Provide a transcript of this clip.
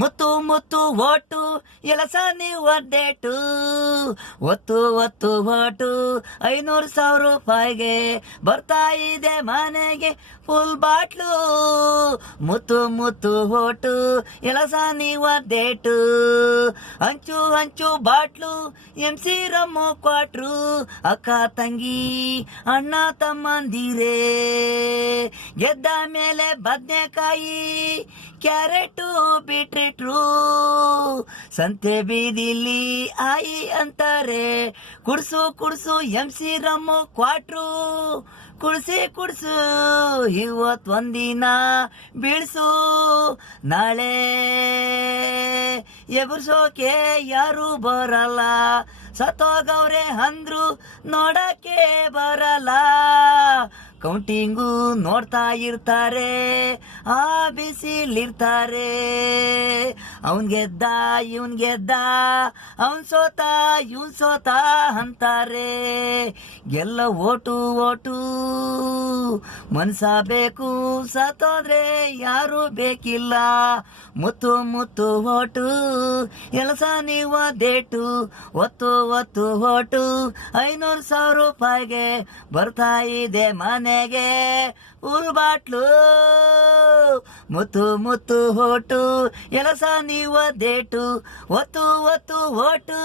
ಮುತ್ತು ಮುತ್ತು ಓಟು ಎಲಸ ನೀವು ಡೇಟು ಒತ್ತು ಒತ್ತು ಓಟು 500,000 ರೂಪಾಯಿಗೆ ಬರ್ತಾ ಇದೆ ಮನೆಗೆ ಫುಲ್ ಬಾಟ್ಲು. ಮುತ್ತು ಮುತ್ತು ಓಟು ಎಲಸ ನೀವು ಡೇಟು ಹಂಚು ಹಂಚು ಬಾಟ್ಲು MC ರಮ್ಮು ಕ್ವಾಟ್ರು. ಅಕ್ಕ ತಂಗಿ ಅಣ್ಣ ತಮ್ಮಂದಿರೇ ಗೆದ್ದ ಮೇಲೆ ಬದನೆಕಾಯಿ ಕ್ಯಾರೆಟು ಬಿಟ್ರಿಟ್ರು. ಸಂತೆ ಬೀದಿಲಿ ಆಯಿ ಅಂತಾರೆ ಕುಡ್ಸು ಕುಡ್ಸು MC ರಮ್ಮು ಕ್ವಾಟ್ರು. ಕುಡ್ಸಿ ಕುಡ್ಸು ಇವತ್ತೊಂದಿನ ಬೀಳ್ಸು, ನಾಳೆ ಎಬರ್ಸೋಕೆ ಯಾರು ಬರಲ್ಲ. ಸತ್ತೋಗವ್ರೆ ಅಂದ್ರು ನೋಡಕ್ಕೆ ಬರಲ್ಲ. ಕೌಂಟಿಂಗು ನೋಡ್ತಾ ಇರ್ತಾರೆ, ಆ ಬಿಸಿಲಿರ್ತಾರೆ. ಅವನ್ ಗೆದ್ದ ಇವನ್ ಗೆದ್ದ, ಅವನ್ ಸೋತ ಇವನ್ ಸೋತ ಅಂತಾರೆ. ಗೆಲ್ಲ ಓಟು ಓಟು ಮನ್ಸ ಬೇಕು, ಸತ್ತೋದ್ರೆ ಯಾರು ಬೇಕಿಲ್ಲ. ಮುತ್ತು ಮುತ್ತು ಓಟು ಎಲಸ ನೀವು ಡೇಟು ಒತ್ತು ಒತ್ತು ಓಟು 500,000 ರೂಪಾಯಿಗೆ ಬರ್ತಾ ಇದೆ ಮನೆಗೆ ಫುಲ್ ಬಾಟ್ಲು. ಮುತ್ತು ಮುತ್ತು ಓಟು ಎಲಸ ನೀವು ಡೇಟು ಒತ್ತು ಒತ್ತು ಓಟು.